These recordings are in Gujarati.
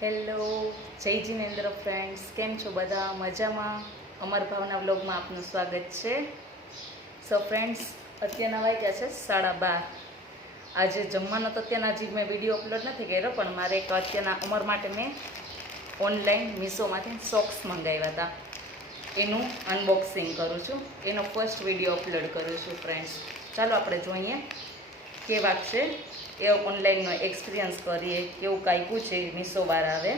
હેલો, જય જીનેન્દ્ર ફ્રેન્ડ્સ, કેમ છો બધા? મજામાં? અમર ભાવના વ્લોગમાં આપનું સ્વાગત છે. સો ફ્રેન્ડ્સ, અત્યારના વાગ્યા છે 12:30. આજે જમવાનો તો અત્યારના હજી મેં વિડીયો અપલોડ નથી કર્યો, પણ મારે એક અત્યારના અમર માટે મેં ઓનલાઈન મીશોમાંથી સોક્સ મંગાવ્યા હતા. એનું અનબોક્સિંગ કરું છું, એનો ફર્સ્ટ વિડીયો અપલોડ કરું છું ફ્રેન્ડ્સ. ચાલો આપણે જોઈએ કેવા છે એ ઓનલાઈનનો એક્સપિરિયન્સ કરીએ, કેવું કાંઈ પૂછે મીશો બહાર આવે.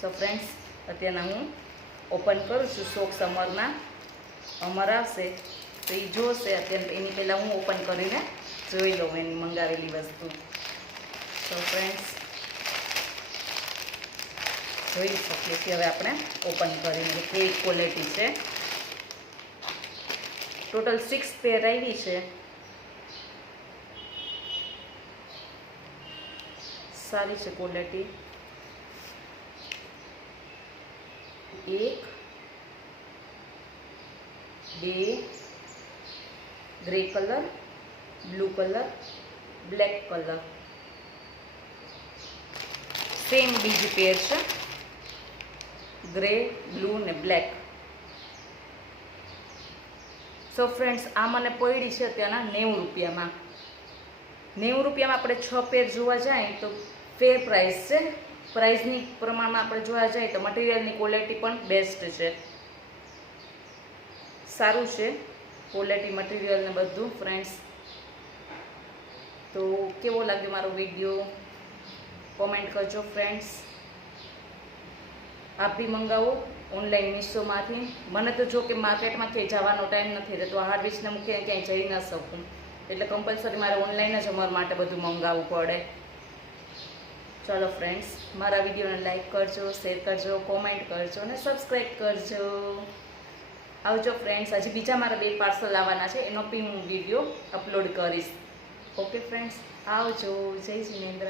સો ફ્રેન્ડ્સ, અત્યારના હું ઓપન કરું છું સોક્સ અમર આવશે તો એ જોશે. અત્યારે એની પહેલાં હું ઓપન કરીને જોઈ લઉં એની મંગાવેલી વસ્તુ. સો ફ્રેન્ડ્સ, જોઈ શકીએ છીએ હવે આપણે ઓપન કરીને કેવી ક્વોલિટી છે. ટોટલ 6 પેર આવી છે. સારી છે quality. 1 2 grey colour, blue colour, black colour. Same બીજી પેર છે, ગ્રે, બ્લુ ને બ્લેક. સો ફ્રેન્ડ્સ, આ મને પડી છે અત્યારના 90 રૂપિયામાં. 90 રૂપિયામાં આપણે 6 પેર જોવા જાય તો ફેર પ્રાઇસ છે. પ્રાઇસની પ્રમાણમાં આપણે જોવા જઈએ તો મટીરિયલની ક્વોલિટી પણ બેસ્ટ છે. સારું છે ક્વોલિટી, મટીરિયલ ને બધું ફ્રેન્ડ્સ. તો કેવો લાગ્યો મારો વિડીયો કોમેન્ટ કરજો ફ્રેન્ડ્સ. આપ બી મંગાવો ઓનલાઈન મીશોમાંથી. મને તો જો કે માર્કેટમાં ક્યાંય જવાનો ટાઈમ નથી રહેતો, હાર્વેસ્ટને હું ક્યાંય જઈ ન શકું, એટલે કમ્પલસરી મારે ઓનલાઈન જ અમારા માટે બધું મંગાવવું પડે. ચાલો ફ્રેન્ડ્સ, મારા વિડીયોને લાઈક કરજો, શેર કરજો, કોમેન્ટ કરજો અને સબસ્ક્રાઈબ કરજો. આવજો ફ્રેન્ડ્સ, હજી બીજા મારા 2 પાર્સલ આવવાના છે, એનો બી હું વિડીયો અપલોડ કરીશ. ઓકે ફ્રેન્ડ્સ, આવજો. જય જીનેન્દ્ર.